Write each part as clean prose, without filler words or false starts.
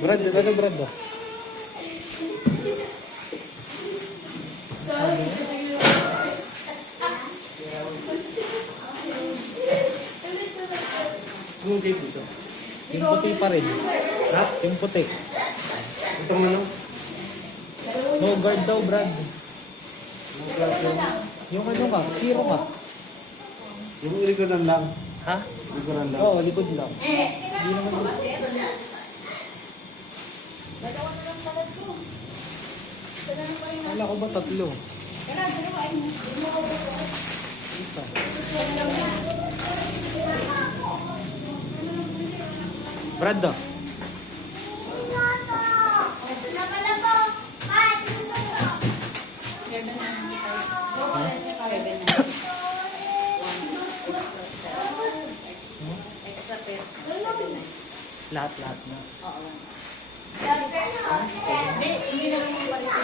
Brad, ano Brad ba? Yung tape dito. Yung puti pa rin. Ha? Yung puti. Ito mo lang. No guard daw, Brad. Yung class yung... Yung ano ka, zero ka. Yung likodan lang. Ha? Likodan lang. Oo, likod lang. Hindi naman Kala ko ba tatlo? Isa. Brad daw. Lahat-lahat na. Oo. Hindi na naman palit.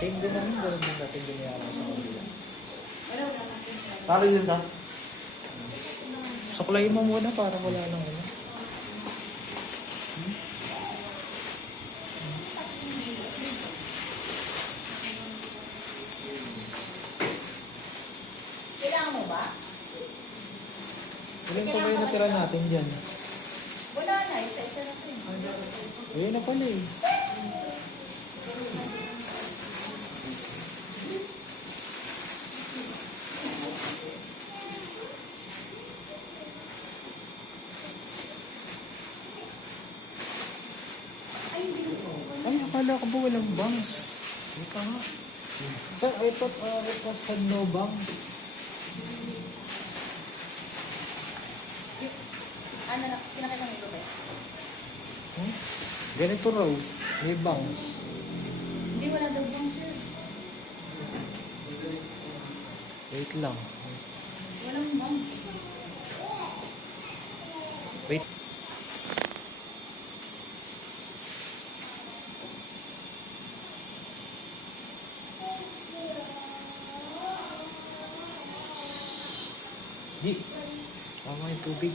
Same din namin, ganun din natin binayaran sa kanila. Talo yun ka? Suklayin mo muna para wala lang ano. Kailangan mo ba? Ilan pa ba yung natira natin dyan? Wala na, isa-isa na ito. Ayun na pala eh. Ay, akala ko ba walang bangs? Ika nga. Sir, I thought it was had no bangs. Ano na, pinakita mo ito ba? Hmm? Ganito raw, may bangs. Hindi, wala daw bang sir. Wait lang. Walang bang. Wait. Di. Tama yung tubig.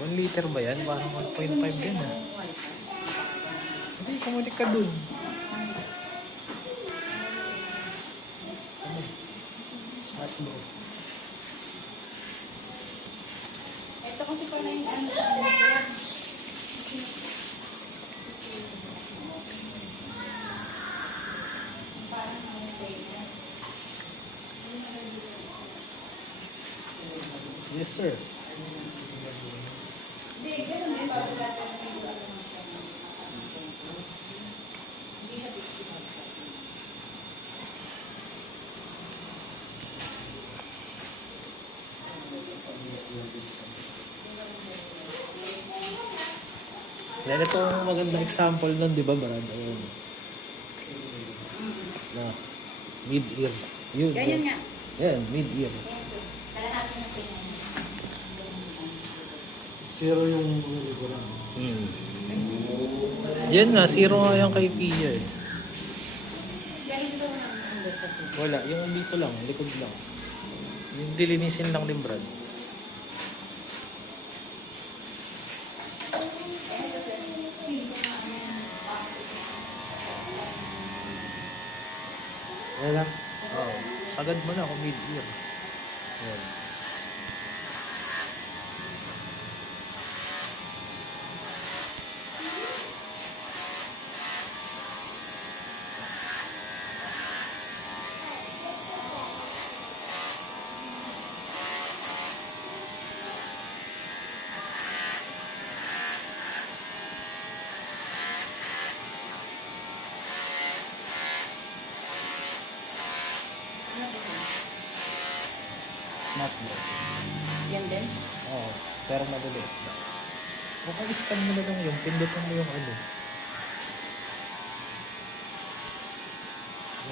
1 liter ba yan? Parang 1.5 yan ah. Hindi, kumalik ka dun. Ano? Smart bro. Ito kasi pala yung ano sa ano sir. Parang ano tayo. Yes sir. Hindi, ganun din. Bago natin yung ano mo siya. Hindi na bigyan. Yan ito ang magandang example nun, di ba, Brad? Ayun. Na, mid-ear. Yun. Ganyan nga. Yan, mid-ear. Kalahati na tingnan. Zero yung likodan. Hmm. Yan nga, zero nga yung kay Pia eh. Ganito ang dito. Wala, yung dito lang, likod lang. Yung dilinisin lang din, Brad. Ayan lang. Oo. Sagad mo na kung mid-ear. Yan. Not bad. Yan din? Oo. Pero madali. Kung scan mo na lang yung, pindutan mo yung ano.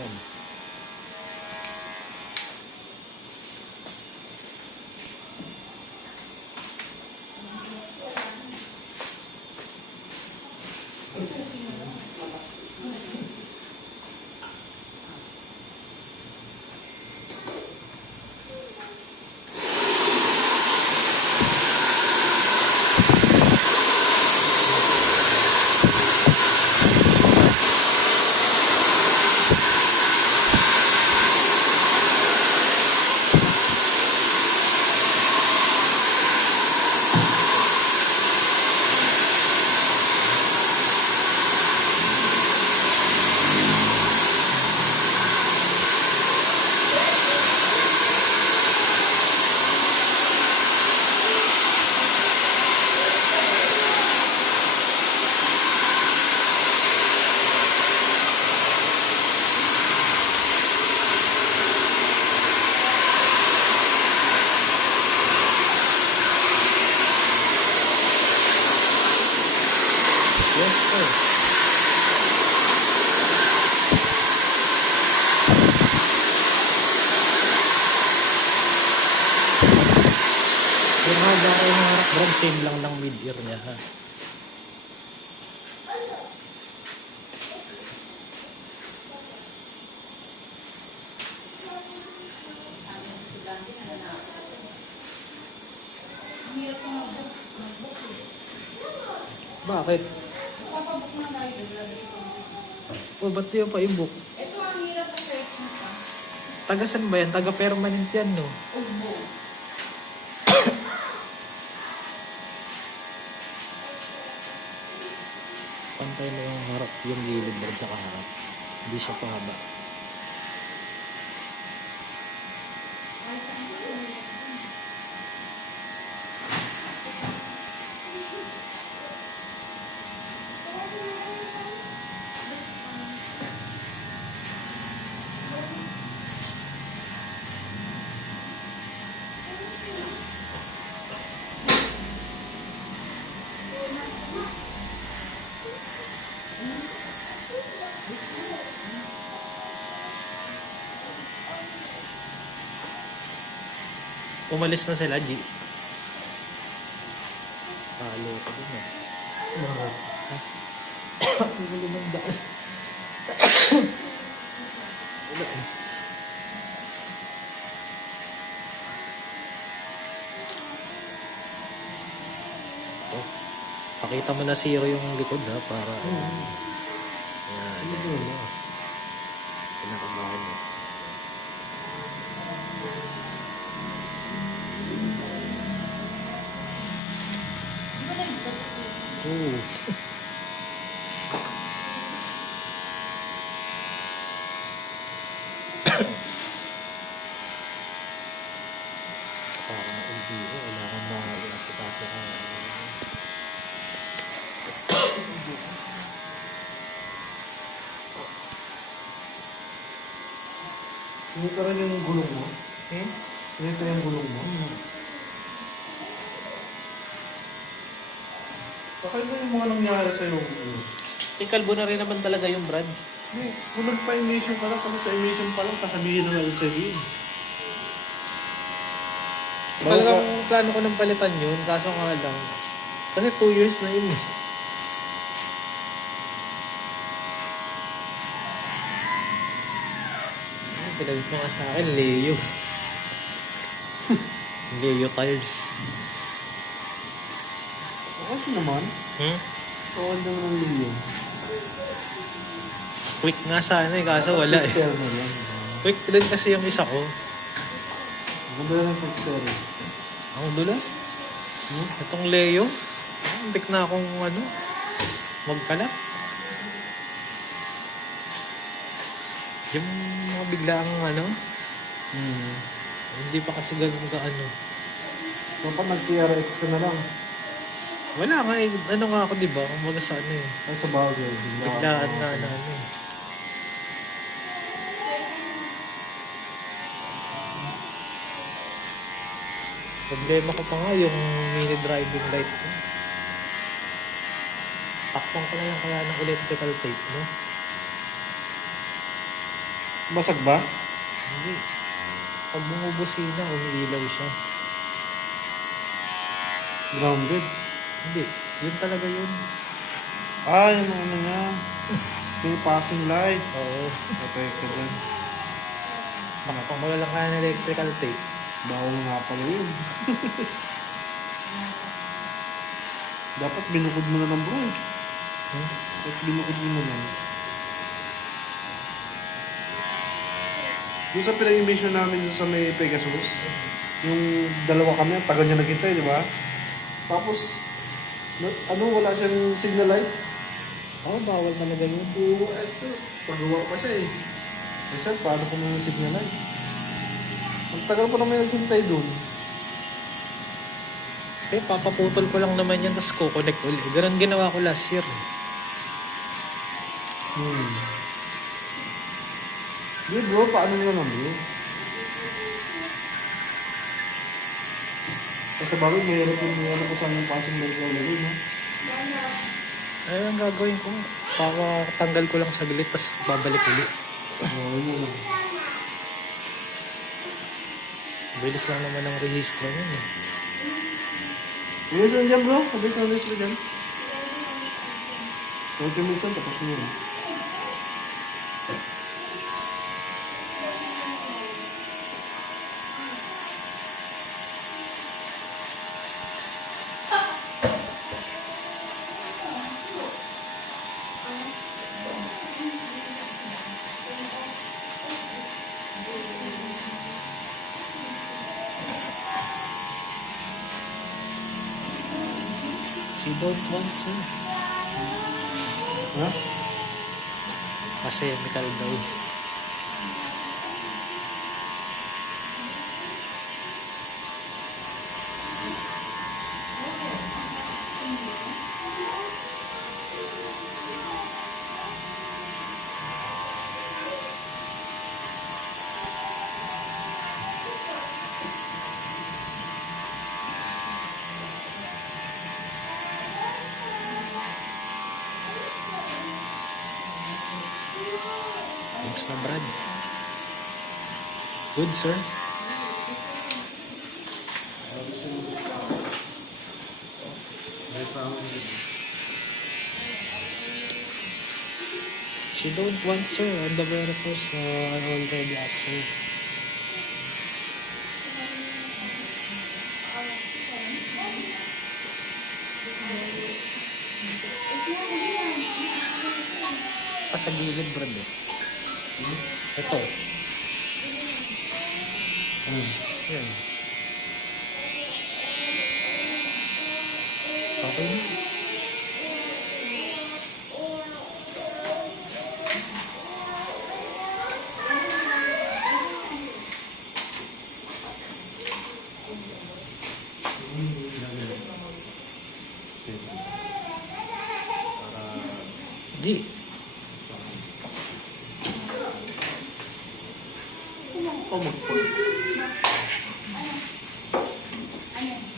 Yan. Oh. Yung haba ko yung harap bro, same lang ng mid-ear niya ha. Ang hirap ko mag-book eh. Bakit? Papabook na tayo doon. O ba't yung pa-i-book? Ito ang hirap ko search mo pa. Tagasan ba yan? Taga-permanent yan no? Ugbo. Pantay mo yung harap, yung gilid bro sa kaharap. Hindi siya pahaba. Umalis na sila, G. Palo ko dun eh. Bakit? Ang gulo ng daan. Wala eh. Oh, pakita mo na zero yung likod ha, para... Yan, Ano ba yun? pinakabahan mo. Oo. Parang LBO, wala kang makakasikaso ka. Sinito rin yung gulong mo? Hmm? Sinito yung gulong mo? Bakit ba yung mga nangyari sa'yo? Kalbo na rin naman talaga yung brand. Hindi, kung nagpa-emission ka lang, kasi sa emission pa lang, kasabihin na lang sa'yo. Talagang plano ko nang palitan yun, kaso nga lang. Kasi 2 years na yun eh. Pinalit mo nga sa akin, Leo. Leo tires. Okay naman. Hmm? Kawan naman ang liyo. Quick nga sana eh, kaso wala eh. Picture na yan. Quick din kasi yung isa ko. Ganda na ng picture. Ang dulas. Hmm? Itong Leo. Hindi na akong ano, magkalat. Yung mga biglaang ano, hindi pa kasi ganun ka ano. Dapat nag-TRX ka na lang. Wala nga eh, ano nga ako diba, kumbaga sa ano eh. Ay, sa bagay. Biglaan nga na ano eh. Problema ko pa nga yung mini driving light ko. Takpang ko na lang kaya ng electrical tape, no? Basag ba? Hindi. Pag bumubusina, umiilaw siya. Grounded. Hindi. Yun talaga yun. Ah, yung ano niya. Yung passing light. Oo. Patay ka dyan. Takpang ko na lang kaya ng electrical tape. Bawal nga pala yun. Dapat binukod mo na ng bro eh. Hmm? Dapat binukod mo na lang. Yung sa pinag-emission namin dun sa may Pegasus, yung dalawa kami, ang tagal niya naghintay, di ba? Tapos, wala siyang signal light. Oo, bawal talaga yun. Oo, esos. Pagawa pa siya eh. Eh sir, paano kung may signal light? Ang tagal pa naman naghintay dun. Eh, papaputol ko lang naman yan, tapos kukonect ulit. Ganun ginawa ko last year. Di bro, paano nyo naman bro? Kasi bagay, mayroon po sa aming passing light already, no? Ay, ang gagawin ko, tanggal ko lang saglit, tapos babalik ulit. Yun lang. Bilis lang naman ang rehistro yun eh. Bilis lang dyan bro. Sabi ko bilis lang dyan. 20 minutes lang tapos mo yun. She don't want sir. Ha? Kasi chemical daw. Thanks na Brad. Good sir. She don't want sir. On the warehouse, I already asked her. Sa gilid, Brad eh. Ito. Yan. Okay na. Di.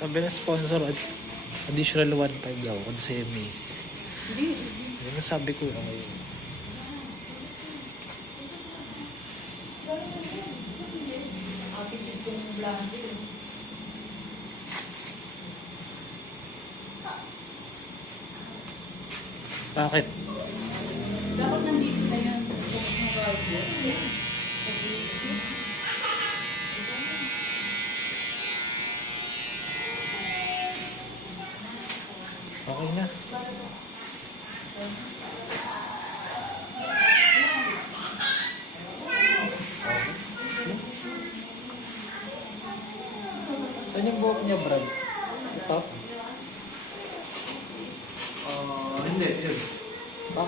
Sabi ng sponsor, additional 1.5 daw kung sa MA. Yun ang sabi ko. Okay. Bakit? Dapat nandito na yun. Okay na. Saan yung buhok niya, Brad? Ito? Hindi, yun. Ito?